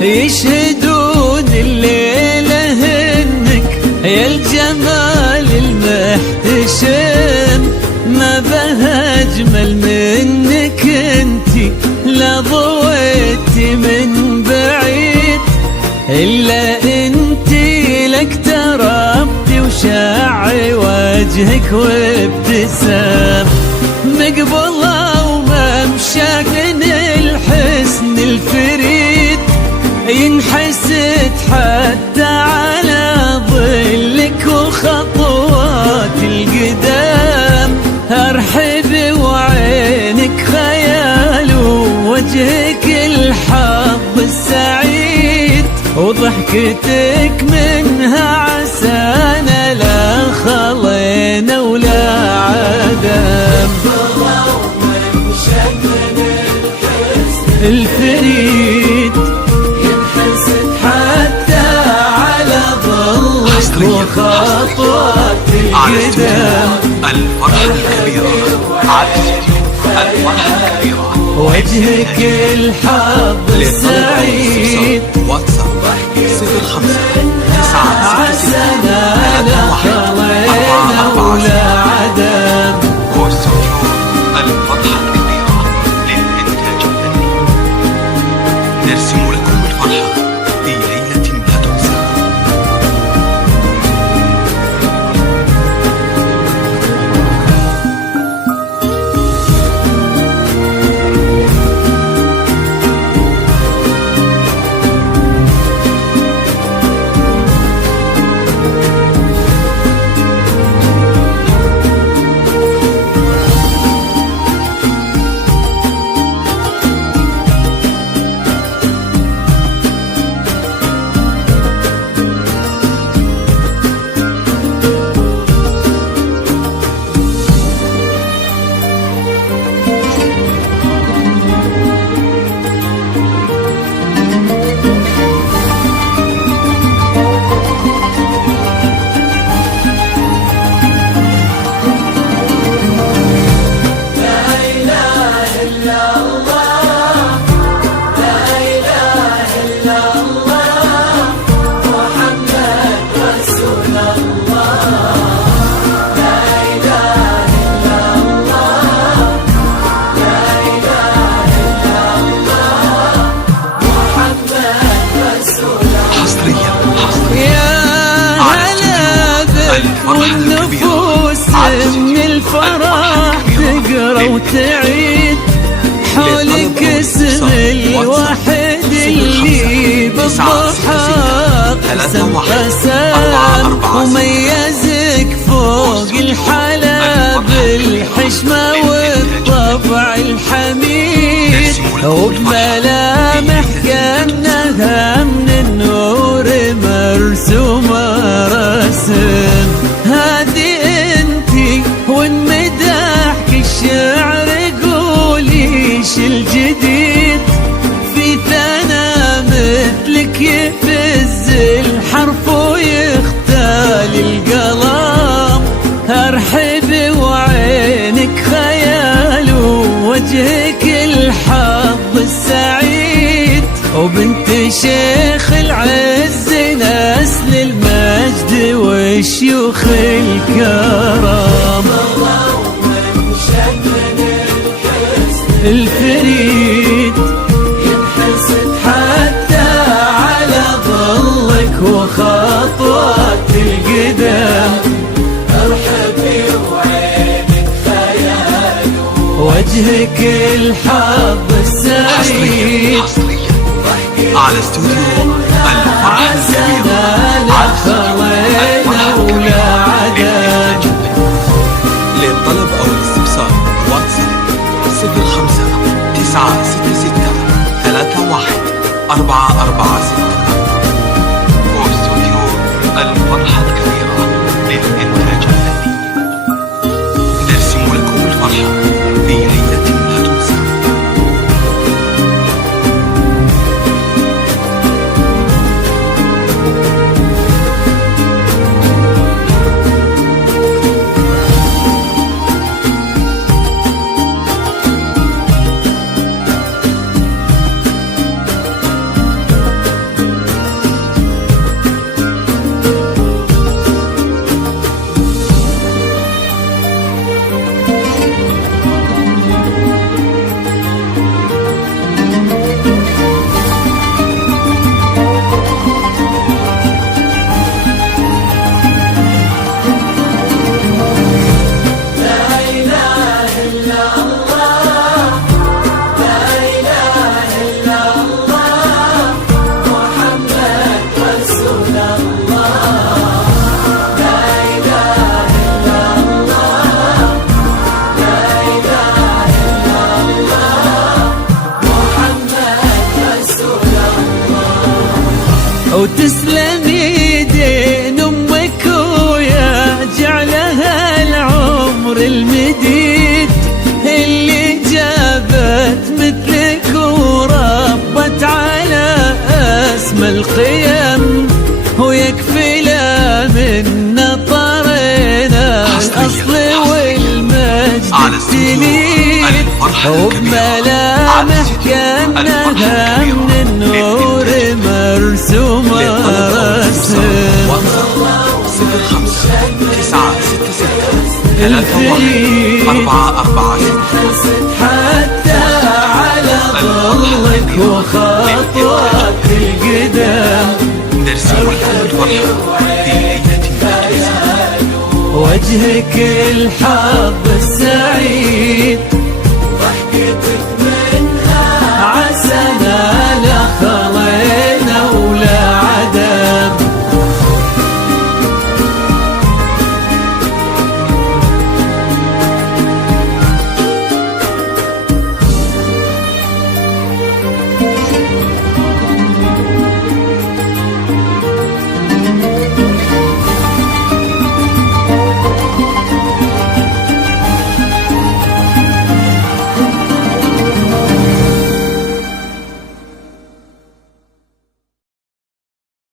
يشهدون الليلة إنك يا الجمال المحتشم، ما بها أجمل منك انتي لا ضويتي من بعيد، إلا انتي لك تربتي وشاعي وجهك وابتسام، مقبلة وممشاك من الحسن الفريد، ينحسد حتى على ظلك وخطوات القدام، أرحب وعينك خيال ووجهك الحظ السعيد، وضحكتك منها عسانا لا خلينا ولا عدم، الفريد ينحسد حتى على ظلك وخطوات القدام، الفرحة الكبيرة على الفرحة الكبيرة، وجهك الحظ السعيد، واتساب 05 عسانا لا خلينا ولا عدم، واستوديو الفرحة الكبيرة للإنتاج الفني، نرسم لكم الفرحة في ليلة لا تنسى. والنفوس من الفرح تقرا وتعيد، حولك اسم الواحد اللي بالضحك قسم وميزك فوق الحلا بالحشمة والطبع الحميد، وبملامح كأنها من النور مرسومة رسم، هذه انتي وانمدحك الشعر قوليش الجديد، في ثنا مثلك يفز الحرف ويختال القلم، ارحب وعينك خيال ووجهك الحظ السعيد، وبنت شيخ العز نسل المجد والشيوخ الكرام، الفريد ينحسد حتى على ظلك وخطوات القدام، ارحبي وعينك خيال وجهك الحظ السعيد، على استوديو الفرحة الكبيرة لا خلينا ولا عدم، للطلب أو الاستفسار واتساب 05 966 31 446، واستوديو الفرحة الكبيرة للإنتاج الفني، نرسم لكم الفرحة في ليلة لا تنسى. وتسلم يدين أمك ويا جعلها العمر المديد، اللي جابت مثلك وربت على أسمى القيم، ويكفي لا من نطرنا الأصل والمجد التليد، وبملامح كأنها من النور مرسومة رسم. 05 حتى على ظلك وخطوك القدم، نرسم لكم الفرحة في ليلة بارزة، وجهك الحظ السعيد